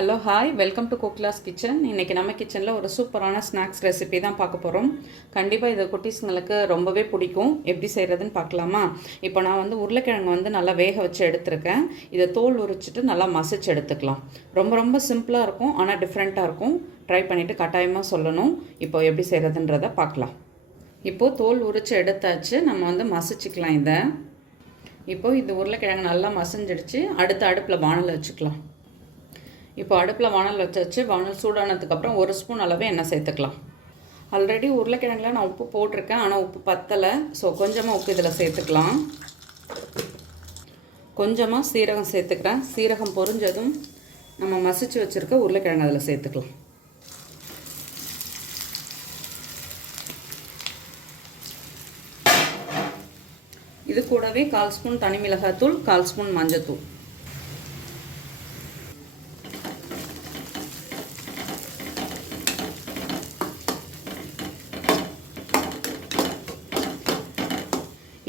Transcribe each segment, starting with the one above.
Hello hi, welcome to Kokila's kitchen. இன்றைக்கி நம்ம கிச்சனில் ஒரு சூப்பரான ஸ்நாக்ஸ் ரெசிபி தான் பார்க்க போகிறோம். கண்டிப்பாக இது குட்டீஸுங்களுக்கு ரொம்பவே பிடிக்கும். எப்படி செய்கிறதுன்னு பார்க்கலாமா? இப்போ நான் உருளைக்கிழங்கு நல்லா வேக வச்சு எடுத்துருக்கேன். இதை தோல் உரிச்சிட்டு நல்லா மசிச்சு எடுத்துக்கலாம். ரொம்ப சிம்பிளாக இருக்கும், ஆனால் டிஃப்ரெண்ட்டாக இருக்கும். ட்ரை பண்ணிவிட்டு கட்டாயமாக சொல்லணும் இப்போ எப்படி செய்கிறதுன்றதை பார்க்கலாம். இப்போது தோல் உரித்து எடுத்தாச்சு. நம்ம மசிச்சுக்கலாம். இப்போது இது உருளைக்கிழங்கு நல்லா மசிஞ்சிடுச்சு. அடுப்பில் வானல் வச்சுக்கலாம். இப்போ அடுப்பில் வானல் வச்சாச்சு. வானல் சூடானதுக்கப்புறம் 1 ஸ்பூன் அளவு எண்ணெய் சேர்த்துக்கலாம். ஆல்ரெடி உருளைக்கிழங்குல நான் உப்பு போட்டிருக்கேன், ஆனால் உப்பு பத்தலை. ஸோ கொஞ்சமாக உப்பு இதில் சேர்த்துக்கலாம். கொஞ்சமாக சீரகம் சேர்த்துக்கிறேன். சீரகம் பொரிஞ்சதும் நம்ம மசிச்சு வச்சுருக்க உருளைக்கிழங்கு அதில் சேர்த்துக்கலாம். இது கூடவே 1/4 ஸ்பூன் தனி மிளகாய்த்தூள், 1/4 ஸ்பூன் மஞ்சத்தூள்.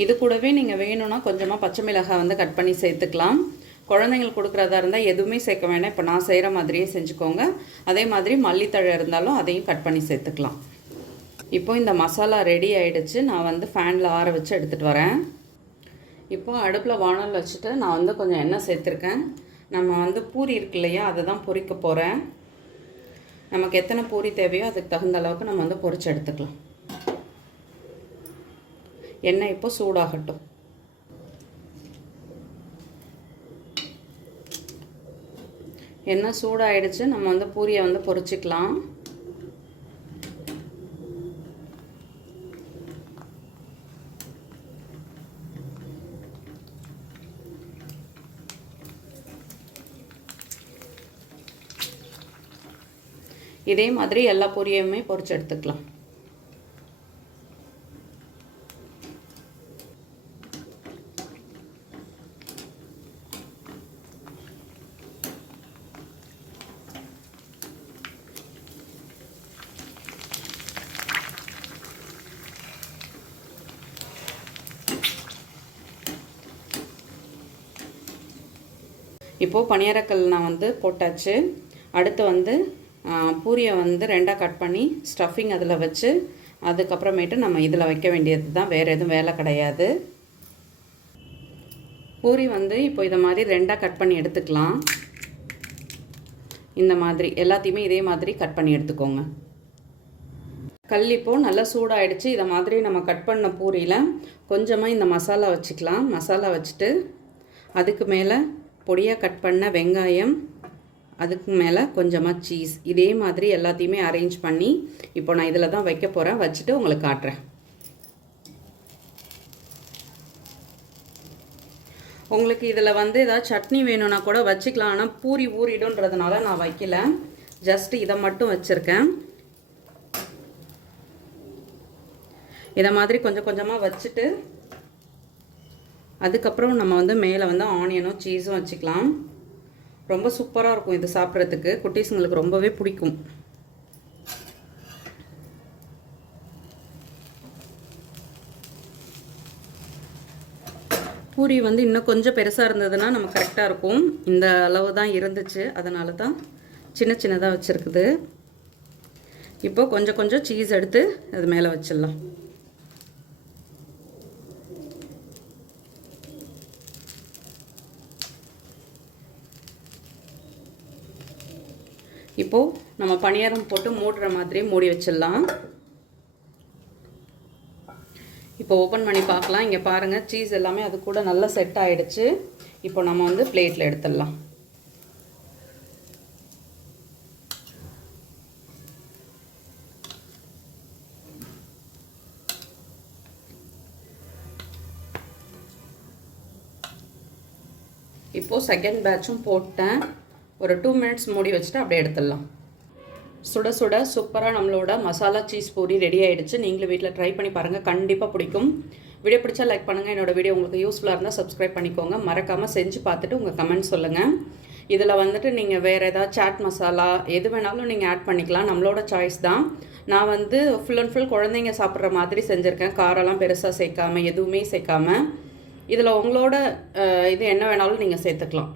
இது கூடவே நீங்கள் வேணும்னா கொஞ்சமாக பச்சை மிளகாய் கட் பண்ணி சேர்த்துக்கலாம். குழந்தைங்களுக்கு கொடுக்குறதா இருந்தால் எதுவுமே சேர்க்க வேண்டாம். இப்போ நான் செய்கிற மாதிரியே செஞ்சுக்கோங்க. அதே மாதிரி மல்லித்தழை இருந்தாலும் அதையும் கட் பண்ணி சேர்த்துக்கலாம். இப்போ இந்த மசாலா ரெடி ஆகிடுச்சு. நான் ஃபேனில் ஆற வச்சு எடுத்துகிட்டு வரேன். இப்போ அடுப்பில் வானல் வச்சுட்டு நான் கொஞ்சம் எண்ணெய் சேர்த்துருக்கேன். நம்ம பூரி இருக்கு இல்லையா, அதை தான் பொரிக்க போகிறேன். நமக்கு எத்தனை பூரி தேவையோ அதுக்கு தகுந்த அளவுக்கு நம்ம பொரிச்சு எடுத்துக்கலாம். எண்ணெய் இப்போ சூடாகட்டும். எண்ணெய் சூடாகிடுச்சு. நம்ம பூரியை பொரிச்சிக்கலாம். இதே மாதிரி எல்லா பூரியையுமே பொரிச்சு எடுத்துக்கலாம். இப்போது பணியாரக்கல் நான் போட்டாச்சு. அடுத்து பூரியை 2ஆக கட் பண்ணி ஸ்டஃபிங் அதில் வச்சு அதுக்கப்புறமேட்டு நம்ம இதில் வைக்க வேண்டியது தான். வேறு எதுவும் வேலை கிடையாது. பூரி இப்போ இதை மாதிரி 2ஆக கட் பண்ணி எடுத்துக்கலாம். இந்த மாதிரி எல்லாத்தையுமே இதே மாதிரி கட் பண்ணி எடுத்துக்கோங்க. கல் இப்போது நல்லா சூடாகிடுச்சு. இதை மாதிரி நம்ம கட் பண்ண பூரியில் கொஞ்சமாக இந்த மசாலா வச்சுக்கலாம். மசாலா வச்சுட்டு அதுக்கு மேலே பொடியாக கட் பண்ண வெங்காயம், அதுக்கு மேலே கொஞ்சமாக சீஸ், இதே மாதிரி எல்லாத்தையுமே அரேஞ்ச் பண்ணி இப்போ நான் இதில் தான் வைக்க போகிறேன். வச்சுட்டு உங்களுக்கு காட்டுறேன். உங்களுக்கு இதில் ஏதாவது சட்னி வேணும்னா கூட வச்சுக்கலாம். ஆனால் பூரி ஊறிடுன்றதுனால நான் வைக்கல. ஜஸ்ட் இதை மட்டும் வச்சுருக்கேன். இதை மாதிரி கொஞ்சம் கொஞ்சமாக வச்சுட்டு அதுக்கப்புறம் நம்ம மேலே ஆனியனும் சீஸும் வச்சுக்கலாம். ரொம்ப சூப்பராக இருக்கும் இது சாப்பிட்றதுக்கு. குட்டீஸுங்களுக்கு ரொம்பவே பிடிக்கும். பூரி இன்னும் கொஞ்சம் பெருசாக இருந்ததுன்னா நம்ம கரெக்டாக இருக்கும். இந்த அளவு தான் இருந்துச்சு, அதனால தான் சின்னதாக வச்சுருக்குது. இப்போ கொஞ்சம் சீஸ் எடுத்து அது மேலே வச்சிடலாம். இப்போது நம்ம பணியாரம் போட்டு மூடுற மாதிரி மூடி வச்சிடலாம். இப்போ ஓப்பன் பண்ணி பார்க்கலாம். இங்கே பாருங்கள், சீஸ் எல்லாமே அது கூட நல்லா செட் ஆகிடுச்சு. இப்போ நம்ம பிளேட்டில் எடுத்துடலாம். இப்போது செகண்ட் பேட்சும் போட்டேன். ஒரு 2 மினிட்ஸ் மூடி வச்சுட்டு அப்படியே எடுத்துடலாம். சுட சுட சூப்பராக நம்மளோட மசாலா சீஸ் பூரி ரெடி ஆகிடுச்சு. நீங்களும் வீட்டில் ட்ரை பண்ணி பாருங்கள், கண்டிப்பாக பிடிக்கும். வீடியோ பிடிச்சா லைக் பண்ணுங்கள். என்னோடய வீடியோ உங்களுக்கு யூஸ்ஃபுல்லாக இருந்தால் சப்ஸ்கிரைப் பண்ணிக்கோங்க. மறக்காமல் செஞ்சு பார்த்துட்டு உங்கள் கமெண்ட் சொல்லுங்கள். இதில் நீங்கள் வேறு ஏதாவது சாட் மசாலா எது வேணாலும் நீங்கள் ஆட் பண்ணிக்கலாம். நம்மளோட சாய்ஸ் தான். நான் ஃபுல் அண்ட் ஃபுல் குழந்தைங்க சாப்பிட்ற மாதிரி செஞ்சுருக்கேன். காரெல்லாம் பெருசாக சேர்க்காமல், எதுவுமே சேர்க்காமல். இதில் உங்களோட இது என்ன வேணாலும் நீங்கள் சேர்த்துக்கலாம்.